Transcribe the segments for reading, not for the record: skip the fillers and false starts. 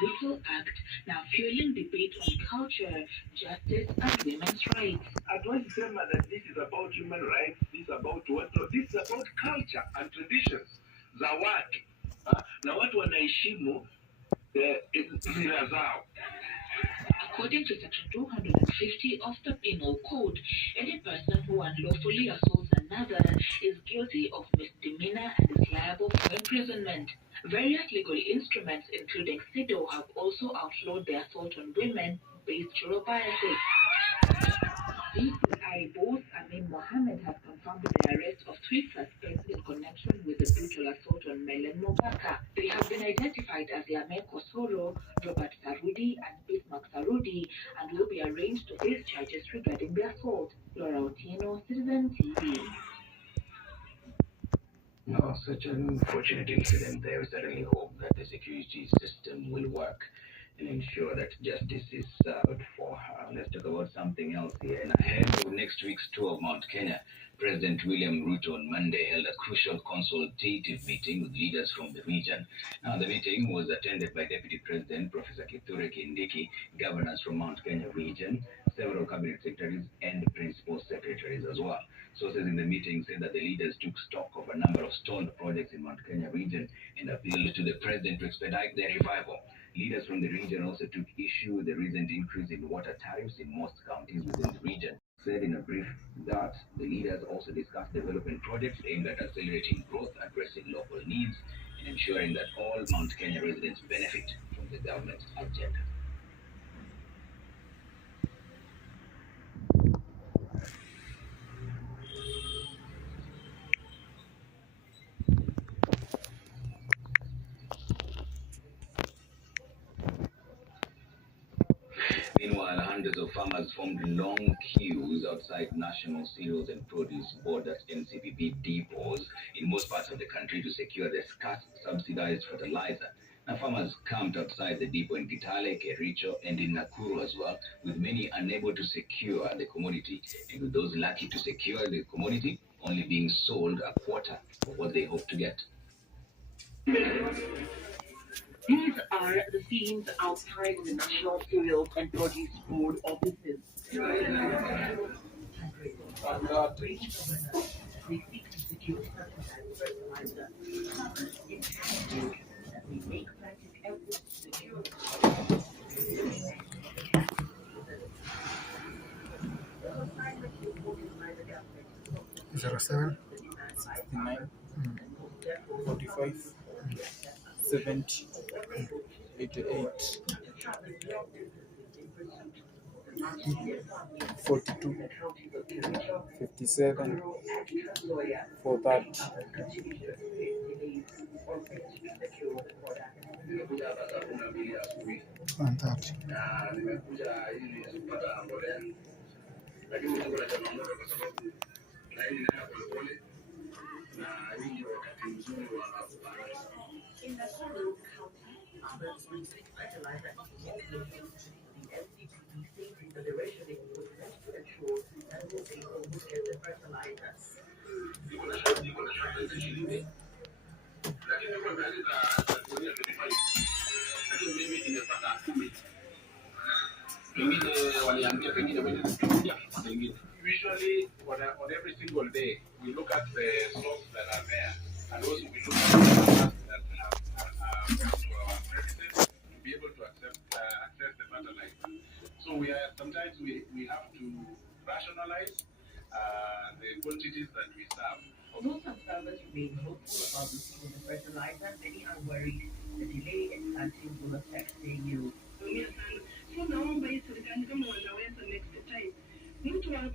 brutal act now fueling debate on culture, justice, and women's rights. Hatuwezi sema that this is about human rights, this is about what, no, this is about culture and traditions za watu. Na watu wanaheshimu mila zao. According to Section 250 of the Penal Code, any person who unlawfully assaults another is guilty of misdemeanor and is liable for imprisonment. Various legal instruments, including CEDAW, have also outlawed the assault on women based Yoruba ethics. DCI boss Amin Mohammed has confirmed the arrest of 3 suspects in connection with the brutal assault on Melen Mogaka. They have been identified as Lamek Osoro, Robert Sarudi, and Bismarck Sarudi, and will be arraigned to face charges regarding the assault. Laura Otieno, Citizen TV. No, such an unfortunate incident. There is certainly hope that the security system will work and ensure that justice is served for her. Let's talk about something else here. And ahead of next week's tour of Mount Kenya, President William Ruto on Monday held a crucial consultative meeting with leaders from the region. Now, the meeting was attended by Deputy President Professor Kithure Kindiki, governors from Mount Kenya region, several cabinet secretaries, and principal secretaries as well. Sources in the meeting said that the leaders took stock of a number of stalled projects in Mount Kenya region and appealed to the president to expedite their revival. Leaders from the region also took issue with the recent increase in water tariffs in most counties within the region. Said in a brief that the leaders also discussed development projects aimed at accelerating growth, addressing local needs, and ensuring that all Mount Kenya residents benefit from the government's agenda. Meanwhile, hundreds of farmers formed long queues outside National Cereals and Produce Board (NCPB) depots in most parts of the country to secure the scarce subsidized fertilizer. Now, farmers camped outside the depot in Kitale, Kericho, and in Nakuru as well, with many unable to secure the commodity, and with those lucky to secure the commodity only being sold a quarter of what they hope to get. These are the scenes outside the National Cereals and Produce Board offices. They seek to secure subsidized fertilizer. They make frantic efforts to secure 07 69 45 70 88 42 57 430. in the Kuru County, others receive fertilizer the NCPB stating that the rationing was meant to ensure that the people would get the fertilizer. Usually, on every single day, we look at the stocks that are there, and also we look at the numbers that have come to our premises to be able to access the fertilizer. So sometimes we have to rationalize the quantities that we serve. Although some farmers remain hopeful about receiving the fertilizer, many are worried the delay in planting will affect their yield. So naomba hii serikali kama wanaweza next time mtu wale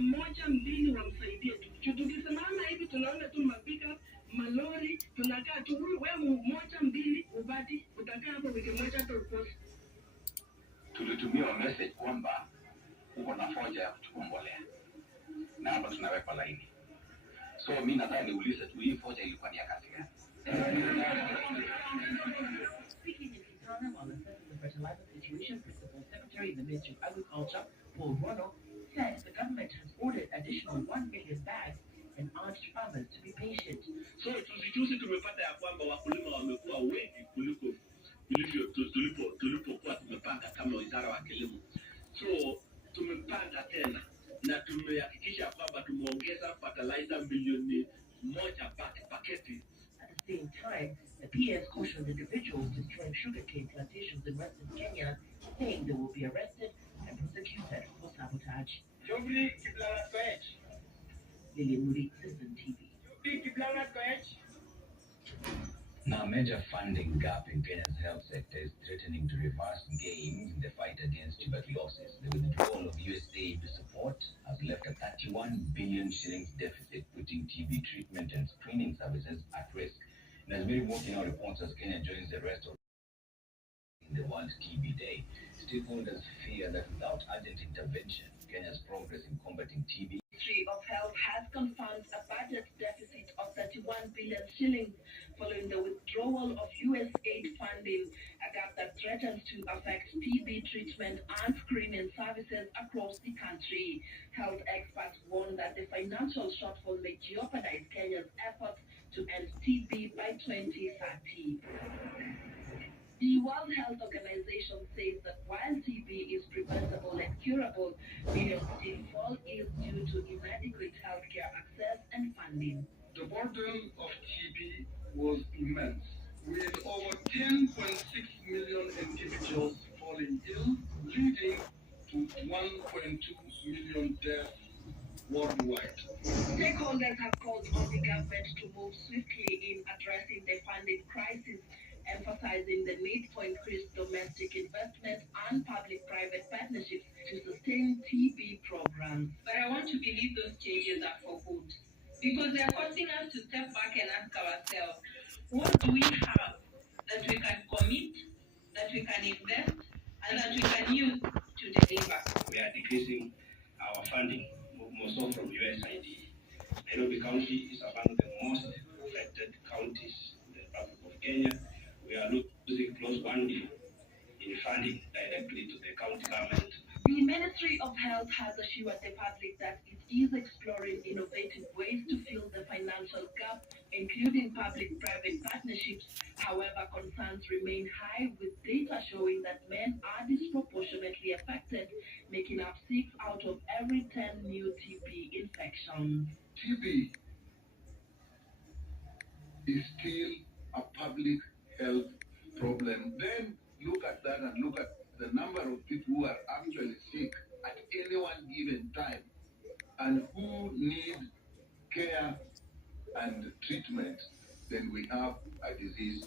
moja mbili wamsaidie tu. Tukisimama hivi tunaona tu mapika malori tunakaa tu wewe moja mbili ubadi utakaa hapo wiki moja tu ukosi. Tulitumia message kwamba uko na foja ya kuchukua mbolea na hapa tunaweka laini. So mimi nadhani niulize tu hii foja ilikuwa ni ya kazi gani? Speaking in Kitana while assessing the fertilizer situation, Principal Secretary in the Ministry of Agriculture, Paul Rono, said the government has ordered additional 1 million bags and urged farmers to be patient. So tusijuzi tumepata ya kwamba wakulima wamekuwa wengi kuliko ilivyo tulipokuwa tumepanga kama wizara wa kilimo. So tumepanga tena na tumehakikisha kwamba tumeongeza fertilizer milioni 1 paketi. At the same time, the PS cautioned individuals destroying sugarcane plantations in western Kenya, saying they will be arrested and prosecuted for sabotage. Lily Muri, Citizen TV. Now, a major funding gap in Kenya's health sector is threatening to reverse gains in the fight against tuberculosis. The withdrawal of USAID support has left a 31 billion shillings deficit, putting TB treatment and screening services at risk. And as we're working our reports as Kenya joins the rest of the World TB Day, stakeholders fear that without urgent intervention, Kenya's progress in combating TB. Ministry of Health has confirmed a budget deficit of 31 billion shillings following the withdrawal of USAID funding, a gap that threatens to affect TB treatment and screening services across the country. Health experts warn that the financial shortfall may jeopardize Kenya's efforts to end TB by 2030. The World Health Organization says that while TB is preventable and curable, millions still fall ill due to inadequate healthcare access and funding. The burden of TB was immense, with over 10.6 million individuals falling ill, leading to 1.2 million deaths worldwide. Stakeholders have called on the government to move swiftly in addressing the funding crisis, emphasizing the need for increased domestic investment and public-private partnerships to sustain TB programs. But I want to believe those changes are for good, because they are forcing us to step back and ask ourselves, what do we have that we can commit, that we can invest, and that we can use to deliver? We are decreasing our funding, more so from USAID. Nairobi County is among the most affected counties in the Republic of Kenya. We are losing close 1 billion in funding directly to the county government. The Ministry of Health has assured the public that it is exploring innovative ways to fill the financial gap, including public-private partnerships. However, concerns remain high, with data showing that men are disproportionately affected, making up 6 out of every 10 new TB infections. TB is still a public health problem. Then look at that and look at the number of people who are actually sick at any one given time and who need care and treatment. Then we have a disease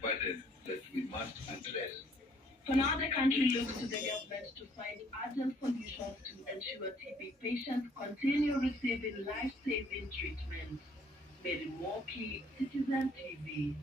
burden that we must address. For now, the country looks to the government to find urgent solutions to ensure TB patients continue receiving life-saving treatment. Mary Moki, Citizen TV.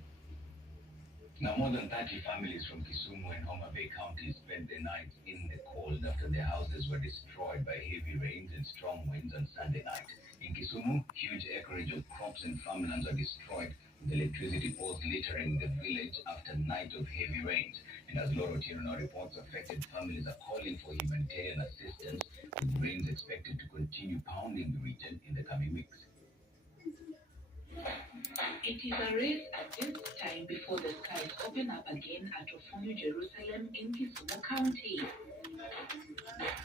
Now, more than 30 families from Kisumu and Homa Bay counties spent their nights in the cold after their houses were destroyed by heavy rains and strong winds on Sunday night. In Kisumu, huge acreage of crops and farmlands are destroyed, with electricity poles littering the village after a night of heavy rains. And as Loro Tino now reports, affected families are calling for humanitarian assistance, with rains expected to continue pounding the region in the coming weeks. It is a race against time before the skies open up again at Ofunyu Jerusalem in Kisumu County.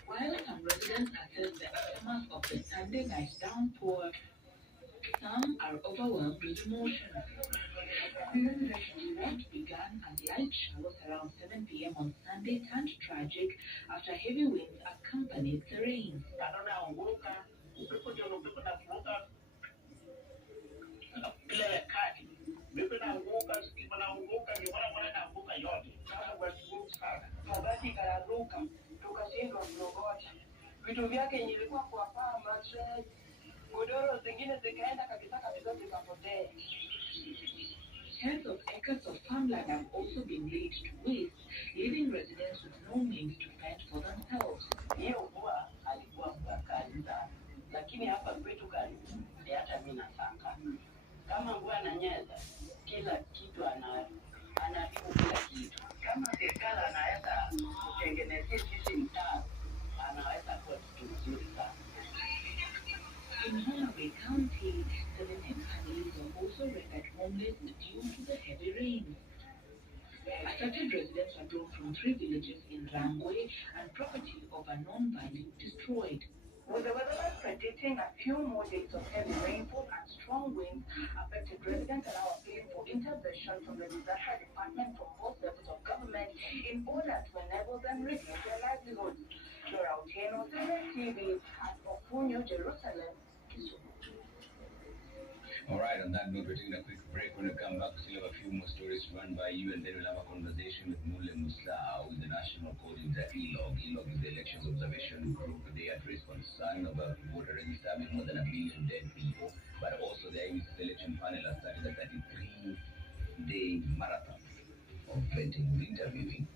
While some residents assess the aftermath of the Sunday night downpour, some are overwhelmed with emotion. The event began as light showers around 7 p.m. on Sunday turned tragic after heavy winds accompanied the rain. Mabati ikararuka, tukashindwa kurogota. Vitu vyake nilikuwa kwa paa, mattress, godoro zingine zikaenda kabisa zikapotea. Tens of acres of farmland have also been laid to waste, leaving residents with no means to fend for themselves. Hiyo mvua alikuwa mvua kali sana, lakini hapa kwetu karibu ni hata mimi nashangaa. Kama mvua ananyesha, kila kitu anaharibu kila kitu. Kama serikali anaweza kutengenezea sisi mtaa, anaweza kuwa kitu kizuri sana. In Homa Bay County, 17 families were also rendered homeless due to the heavy rains. Affected residents were drawn from 3 villages in Rangwe and property of a non-violent destroyed. With the weatherman predicting a few more days of heavy rainfall and strong winds, affected residents are now appealing for intervention from the disaster department from both levels of government in order to enable them regain their livelihoods. Laura Otieno, Citizen TV, at Ofunyo, Jerusalem, Kisumu. All right, on that note, we're taking a quick break. When we come back, we still have a few more stories to run by you, and then we'll have a conversation with Mule Musa, who is the national coordinator ELOG. ELOG is the Elections Observation Group. They address concern about voter register having more than 1 million dead people, but also the IBC selection panel has started a 33-day marathon of vetting and interviewing.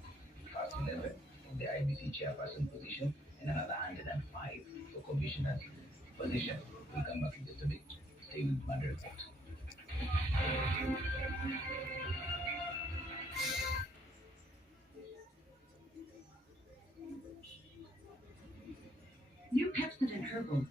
First 11 for the IBC chairperson position, and another 105 for commissioner's position. We'll come back in just a bit. Stay with Monday Report. New Pepsodent Herbal